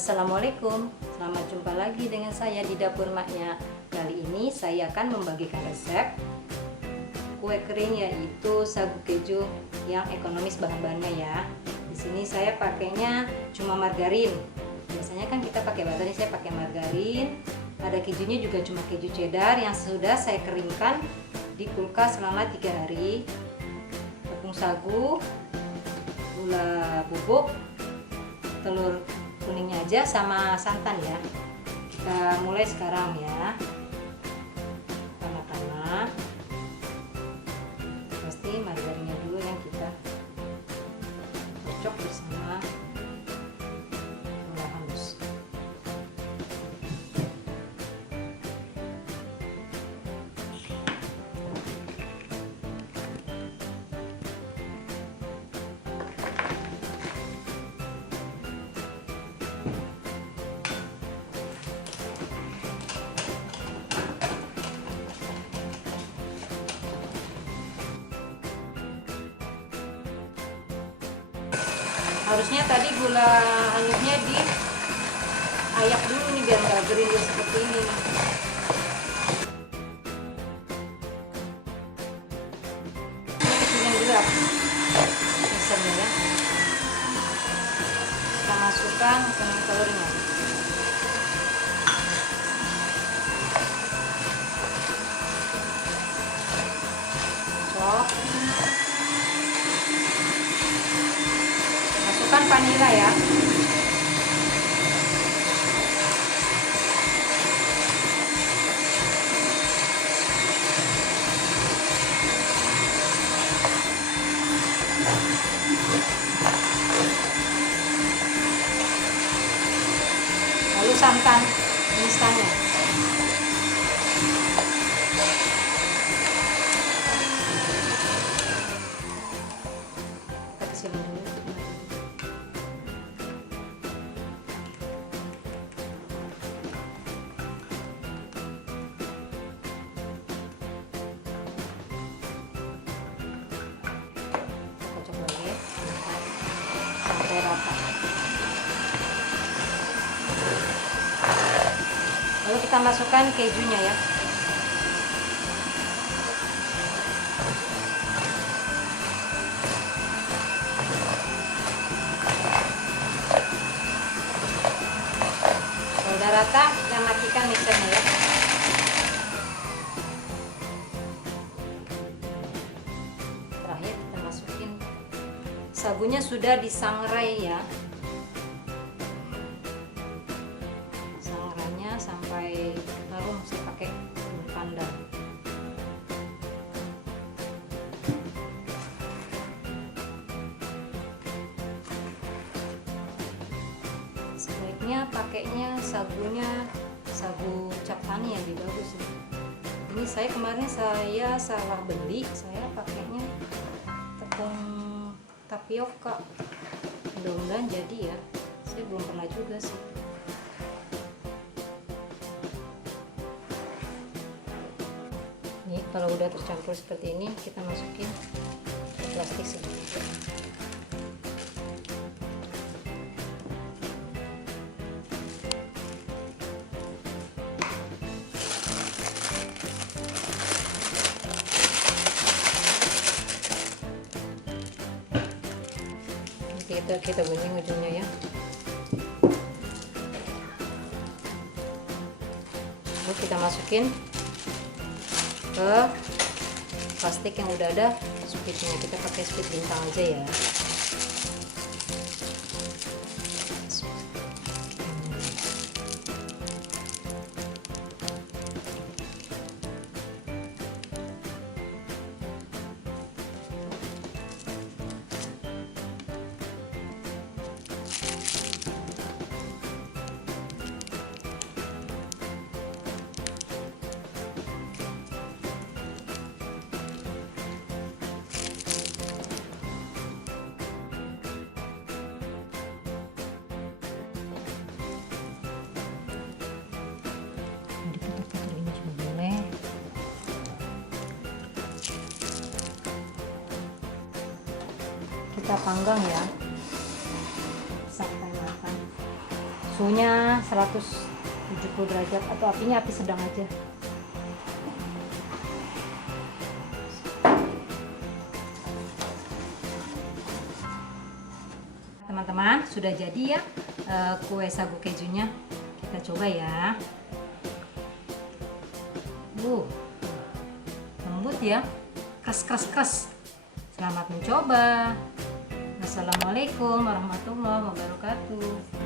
Assalamualaikum, selamat jumpa lagi dengan saya di Dapur Maknya. Kali ini saya akan membagikan resep kue kering, yaitu sagu keju yang ekonomis bahan-bahannya ya. Di sini saya pakainya cuma margarin. Biasanya kan kita pakai butter, ini saya pakai margarin. Ada kejunya juga cuma keju cheddar yang sudah saya keringkan di kulkas selama 3 hari. Tepung sagu, gula bubuk, telur kuningnya aja sama santan ya. Kita mulai sekarang ya. Pertama-tama pasti margarinnya dulu yang kita kocok bersama gula halus. Harusnya tadi gula halusnya diayak dulu nih biar nggak gerilis seperti ini. Ini yang gelap misalnya ya. Kita masukkan kuning telurnya. Cok. Masukkan vanila ya. Lalu santan instannya. Kita kasih dulu. Sampai rata. Lalu kita masukkan kejunya ya. Kalau udah rata, kita matikan mixernya ya. Terakhir kita masukin sagunya, sudah disangrai ya. Sangrainya sampai harum, saya pakai bumbu pandan. Sebaiknya pakainya sagunya sagu cap tani yang lebih bagus ya. Ini saya kemarin salah beli, saya pakainya tepung tapioka. Mudah-mudahan jadi ya, saya belum pernah juga sih. Ini kalau udah tercampur seperti ini, kita masukin ke plastik sedikit. Kita gunting ujungnya ya. Lalu kita masukin ke plastik yang udah ada speednya. Kita pakai speed bintang aja ya. kita panggang ya sampai matang. suhunya 170 derajat atau apinya api sedang aja. Teman-teman, sudah jadi ya kue sagu kejunya. Kita coba ya. Lembut ya, keras. Selamat mencoba. Assalamualaikum warahmatullahi wabarakatuh.